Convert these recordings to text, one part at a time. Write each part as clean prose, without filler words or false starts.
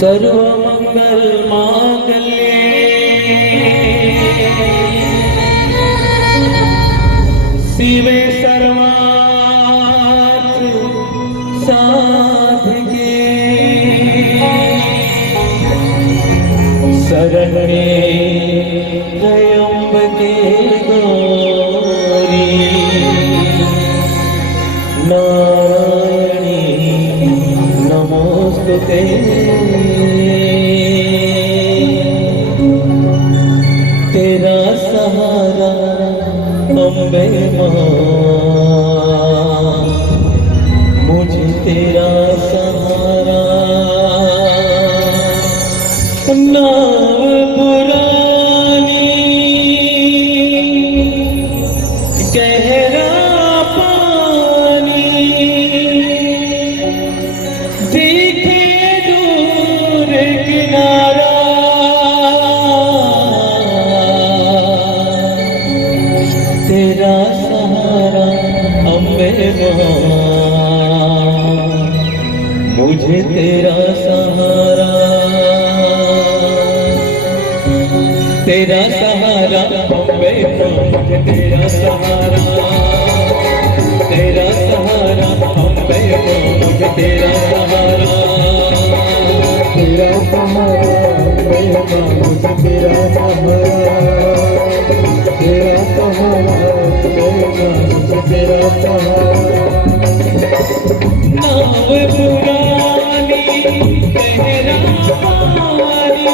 सर्वमंगल मांगल्ये शिवे सर्वार्थ साधके शरण्ये त्र्यंबके गौरी नारायणी नमोस्तुते। तेरा सहारा अम्बे मां, मुझे तेरा सहारा। नाव पुरानी गहरा पानी, दिखे दूर किनारा, तेरा सहारा अम्बे मां, मुझे तेरा सहारा। तेरा सहारा अम्बे मां, मुझे तेरा सहारा। तेरा सहारा अम्बे मां, मुझे तेरा सहारा। तेरा सहारा अम्बे मां, मुझे तेरा सहारा। तेरा सहारा मुझे तेरा सहारा। नाव पुरानी गहरा पानी,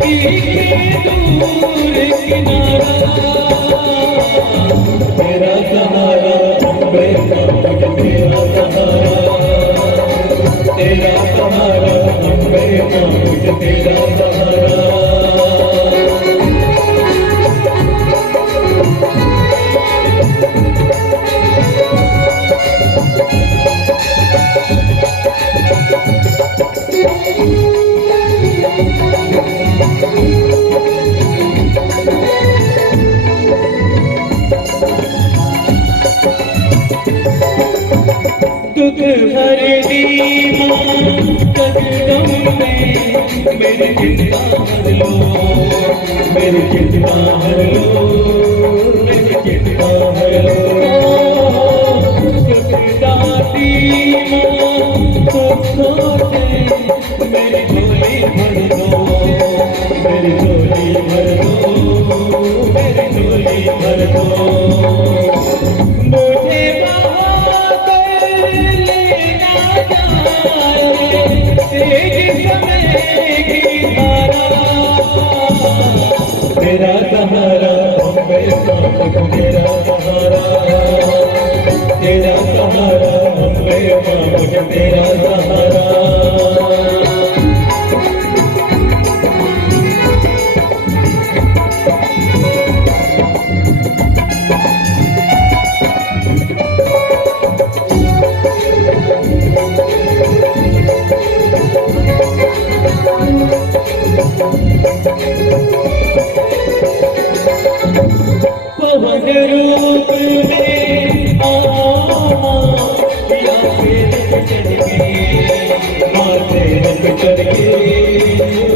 दिखे दूर किनारा, तेरा सहारा अम्बे मां, मुझे तेरा सहारा। तेरा सहारा अम्बे मां, मुझे तेरा सहारा। दुख भरनी मां कदम में, मेरी चिंता हर लो, मेरी चिंता हर लो, मेरी चिंता हर लो। सुख दाती मां सुखों से मेरी झोली भर दो, मेरी झोली भर दो, मेरी झोली भर दो। मुझे तेरा सहारा अम्बे मां, मुझे तेरा सहारा। तेरा सहारा अम्बे मां, मुझे तेरा सहारा। पवन रूप में या फिर चढ़ के, माथे रख चढ़ के,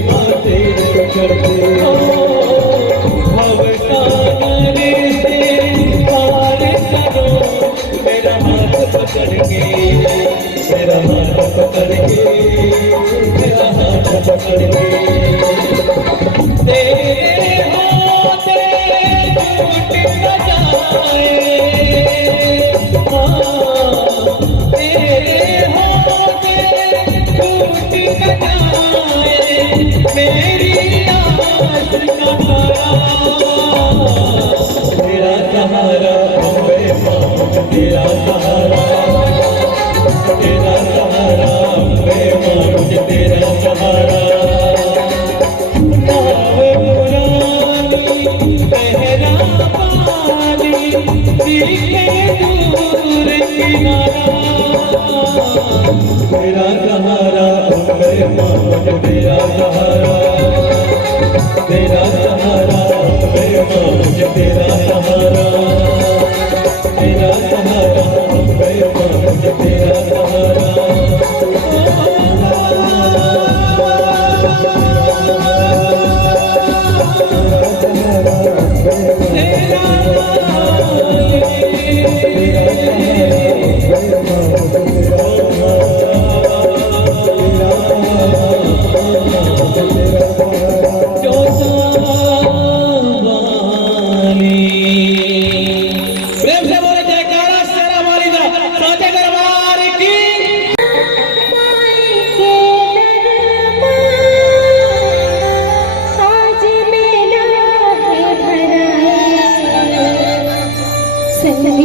माथे रख चढ़ के। भव सागरे से पार करो, मेरा हाथ पकड़ के, मेरा हाथ पकड़ के, मेरा हाथ पकड़ के। तेरे होते टूट न जाए, तेरे होते टूट न जाए, मेरी आस न तारा। तेरा सहारा अम्बे मां, मुझे तेरा सहारा। तेरा सहारा अम्बे मां, मुझे तेरा सहारा। गहरा पानी, दिखे दूर किनारा, तेरा सहारा अम्बे मां, मुझे तेरा सहारा। तेरा सहारा अम्बे मां, मुझे तेरा सहारा। आज